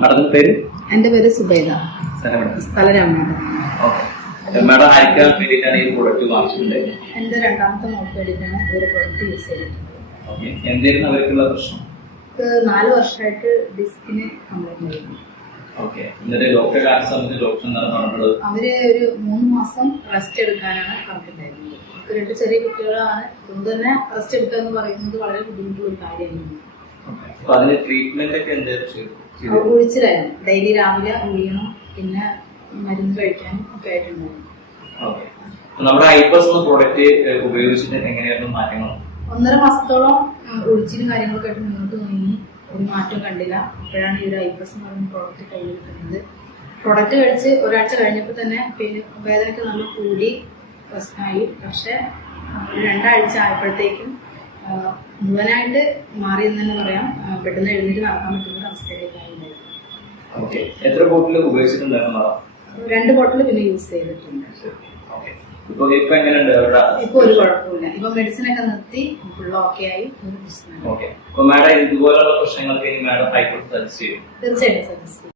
മാഡത്തിന്റെ പേര്? എന്റെ പേര് സുബൈദ, സ്ഥലം രാമനാഥൻ. മാഡം ആർക്കാണ് വേണ്ടിയിട്ടാണ് ഈ പ്രോഡക്റ്റ് വാങ്ങിച്ചിട്ടുണ്ടായിരുന്നത്? എന്റെ രണ്ടാമത്തെ മോൾക്ക് വേണ്ടിയിട്ടാണ് ഈ ഒരു പ്രോഡക്റ്റ് യൂസ് ചെയ്തിട്ടുള്ളത്. എന്തായിരുന്നു അവർക്കുള്ള പ്രശ്നം? 4 വർഷമായിട്ട് ഡിസ്കിന് കംപ്ലൈന്റ് ആയിരുന്നു. ഡോക്ടറെ കാണിച്ച സമയത്ത് ഡോക്ടർ എന്താണ് പറഞ്ഞിട്ടുള്ളത്? അവര് ഒരു 3 മാസം റെസ്റ്റ് എടുക്കാനാണ് പറഞ്ഞിട്ടുണ്ടായിരുന്നത്. 2 ചെറിയ കുട്ടികളാണ്, അതുകൊണ്ട് തന്നെ റെസ്റ്റ് എടുക്കുക എന്ന് പറയുന്നത് വളരെ ബുദ്ധിമുട്ടുള്ള ഒരു കാര്യമാണ്. അതിന് ട്രീറ്റ്മെന്റ് ഒക്കെ എന്തായിരുന്നു? ഒഴിച്ചിലായിരുന്നു. ഡെയിലി രാവിലെ ഒഴിയണം, പിന്നെ മരുന്ന് കഴിക്കാനും ഒക്കെ ആയിട്ടുണ്ടായിരുന്നു. നമ്മുടെ ഐബസ് എന്ന പ്രോഡക്റ്റ് ഉപയോഗിച്ചിട്ട് എങ്ങനെയായിരുന്നു മാറ്റങ്ങൾ? 1.5 മാസത്തോളം ഒഴിച്ചിലും കാര്യങ്ങളൊക്കെ ആയിട്ട് മുന്നോട്ട് നീങ്ങി ഒരു മാറ്റം കണ്ടില്ല. അപ്പോഴാണ് ഈ ഒരു ഐബസ് എന്ന് പറയുന്ന പ്രോഡക്റ്റ് കയ്യിൽ കിട്ടുന്നത്. പ്രോഡക്റ്റ് കഴിച്ച് ഒരാഴ്ച കഴിഞ്ഞപ്പോൾ തന്നെ വേദനയ്ക്ക് നല്ല കൂടി പ്രശ്നമായി. പക്ഷെ 2 ആഴ്ച ആയപ്പോഴത്തേക്കും മുഴുവനായിട്ട് മാറിയെന്ന് തന്നെ പറയാം. പെട്ടെന്ന് എഴുന്നേറ്റ് നടക്കാൻ പറ്റുന്ന ഒരു അവസ്ഥയിലേക്കായിരുന്നു. എത്ര ബോട്ടിൽ ഉപയോഗിച്ചിട്ടുണ്ടായിരുന്നു? 2 ബോട്ടിൽ പിന്നെ യൂസ് ചെയ്തിട്ടുണ്ട്. ഇപ്പൊ എങ്ങനെയുണ്ട്? ഇപ്പൊ ഒരു കുഴപ്പമില്ല. ഇപ്പൊ മെഡിസിൻ ഒക്കെ നിർത്തി ഫുൾ ഓക്കെ ആയി. ഒരു പ്രശ്നമില്ല. മാഡം ഇതുപോലുള്ള പ്രശ്നങ്ങൾക്ക് മാഡം ഹൈക്കോടതി സജസ്റ്റ് ചെയ്യും? തീർച്ചയായിട്ടും സജസ്റ്റ് ചെയ്യും.